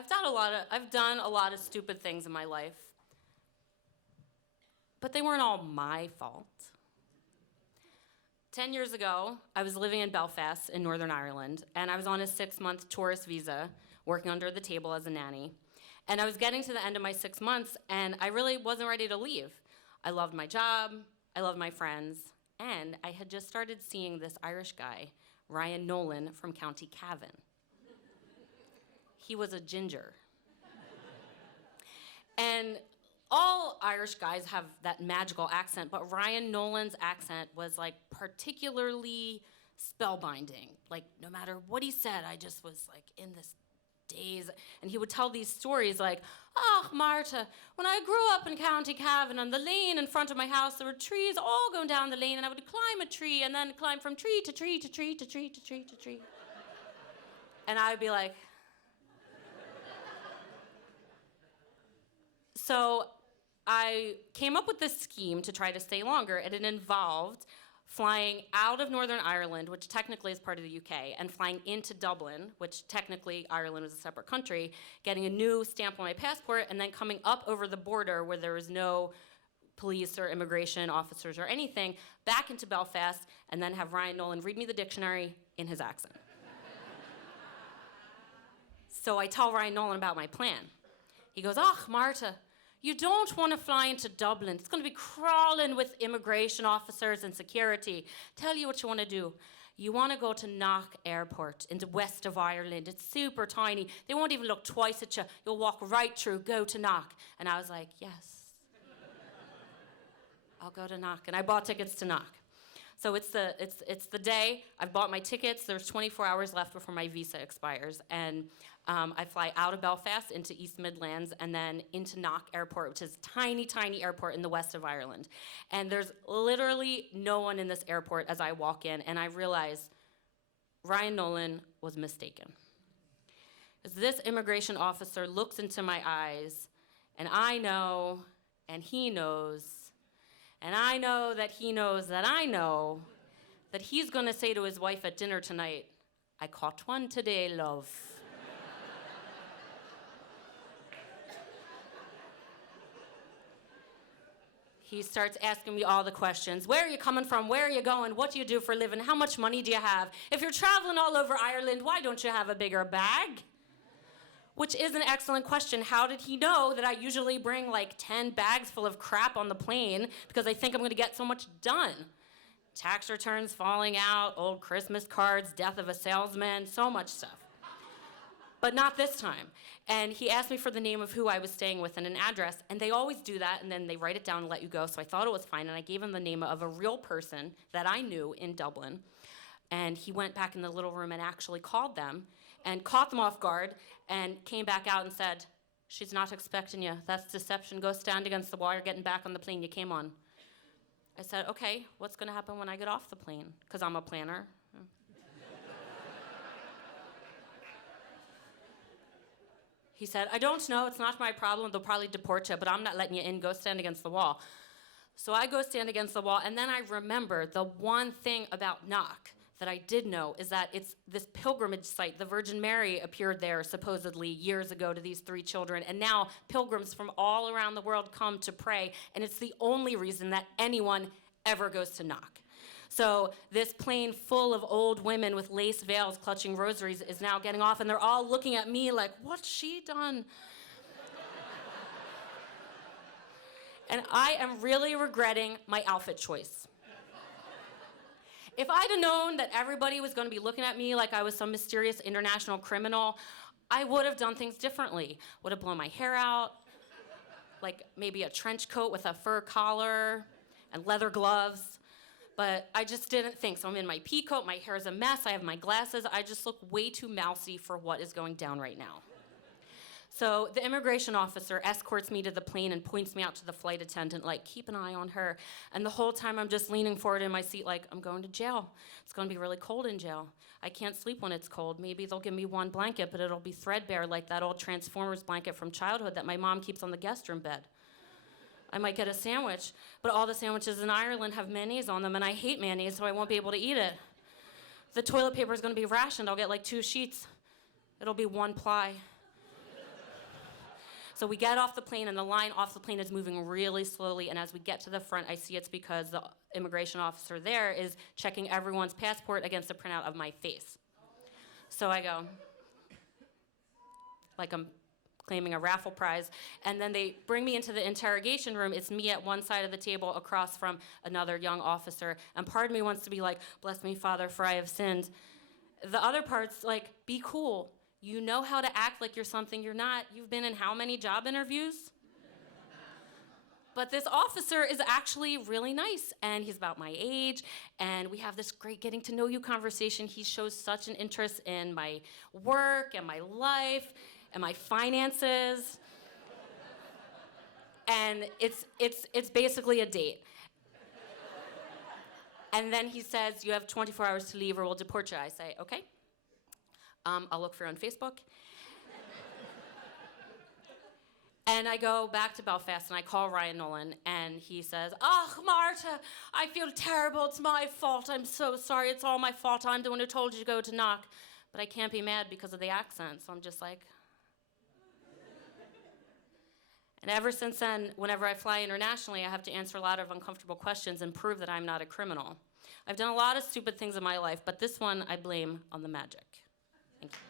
I've done a lot of stupid things in my life, but they weren't all my fault. 10 years ago, I was living in Belfast in Northern Ireland, and I was on a 6-month tourist visa, working under the table as a nanny. And I was getting to the end of my 6 months, and I really wasn't ready to leave. I loved my job, I loved my friends, and I had just started seeing this Irish guy, Ryan Nolan from County Cavan. He was a ginger. And all Irish guys have that magical accent, but Ryan Nolan's accent was like particularly spellbinding. Like no matter what he said, I just was like in this daze. And he would tell these stories like, "Ah, Marta, when I grew up in County Cavan, on the lane in front of my house, there were trees all going down the lane, and I would climb a tree and then climb from tree to tree to tree to tree to tree to tree." And I would be like, so I came up with this scheme to try to stay longer, and it involved flying out of Northern Ireland, which technically is part of the UK, and flying into Dublin, which technically Ireland was a separate country, getting a new stamp on my passport, and then coming up over the border where there was no police or immigration officers or anything, back into Belfast, and then have Ryan Nolan read me the dictionary in his accent. So I tell Ryan Nolan about my plan. He goes, "Oh, Marta, you don't want to fly into Dublin. It's going to be crawling with immigration officers and security. Tell you what you want to do. You want to go to Knock Airport in the west of Ireland. It's super tiny. They won't even look twice at you. You'll walk right through, go to Knock." And I was like, yes. I'll go to Knock. And I bought tickets to Knock. So it's the day. I've bought my tickets. There's 24 hours left before my visa expires. And I fly out of Belfast into East Midlands and then into Knock Airport, which is a tiny, tiny airport in the west of Ireland. And there's literally no one in this airport as I walk in. And I realize Ryan Nolan was mistaken. As this immigration officer looks into my eyes, and I know, and he knows, and I know that he knows that I know that he's going to say to his wife at dinner tonight, "I caught one today, love." He starts asking me all the questions. Where are you coming from? Where are you going? What do you do for a living? How much money do you have? If you're traveling all over Ireland, why don't you have a bigger bag? Which is an excellent question. How did he know that I usually bring like 10 bags full of crap on the plane because I think I'm going to get so much done? Tax returns falling out, old Christmas cards, death of a salesman, so much stuff. But not this time. And he asked me for the name of who I was staying with and an address, and they always do that, and then they write it down and let you go, so I thought it was fine, and I gave him the name of a real person that I knew in Dublin. And he went back in the little room and actually called them and caught them off guard and came back out and said, "She's not expecting you. That's deception. Go stand against the wall. You're getting back on the plane you came on." I said, "Okay, what's going to happen when I get off the plane?" Because I'm a planner. He said, "I don't know. It's not my problem. They'll probably deport you, but I'm not letting you in. Go stand against the wall." So I go stand against the wall, and then I remember the one thing about Knock that I did know is that it's this pilgrimage site. The Virgin Mary appeared there supposedly years ago to these 3 children, and now pilgrims from all around the world come to pray, and it's the only reason that anyone ever goes to Knock. So this plane full of old women with lace veils clutching rosaries is now getting off, and they're all looking at me like, "What's she done?" And I am really regretting my outfit choice. If I'd have known that everybody was going to be looking at me like I was some mysterious international criminal, I would have done things differently. Would have blown my hair out, like maybe a trench coat with a fur collar and leather gloves. But I just didn't think. So I'm in my pea coat, my hair is a mess, I have my glasses. I just look way too mousy for what is going down right now. So the immigration officer escorts me to the plane and points me out to the flight attendant, like, "Keep an eye on her." And the whole time I'm just leaning forward in my seat like, I'm going to jail. It's going to be really cold in jail. I can't sleep when it's cold. Maybe they'll give me one blanket, but it'll be threadbare like that old Transformers blanket from childhood that my mom keeps on the guest room bed. I might get a sandwich, but all the sandwiches in Ireland have mayonnaise on them, and I hate mayonnaise, so I won't be able to eat it. The toilet paper is going to be rationed. I'll get like 2 sheets. It'll be 1 ply. So we get off the plane, and the line off the plane is moving really slowly, and as we get to the front, I see it's because the immigration officer there is checking everyone's passport against a printout of my face. So I go, like I'm claiming a raffle prize, and then they bring me into the interrogation room. It's me at one side of the table across from another young officer, and part of me wants to be like, bless me, Father, for I have sinned. The other part's like, be cool. You know how to act like you're something you're not. You've been in how many job interviews? But this officer is actually really nice, and he's about my age, and we have this great getting to know you conversation. He shows such an interest in my work and my life and my finances. And it's basically a date. And then he says, you have 24 hours to leave or we'll deport you. I say, okay. I'll look for you on Facebook. And I go back to Belfast and I call Ryan Nolan and he says, oh, Marta, I feel terrible. It's my fault. I'm so sorry. It's all my fault. I'm the one who told you to go to knock. But I can't be mad because of the accent. So I'm just like. And ever since then, whenever I fly internationally, I have to answer a lot of uncomfortable questions and prove that I'm not a criminal. I've done a lot of stupid things in my life, but this one I blame on the magic. Thank you.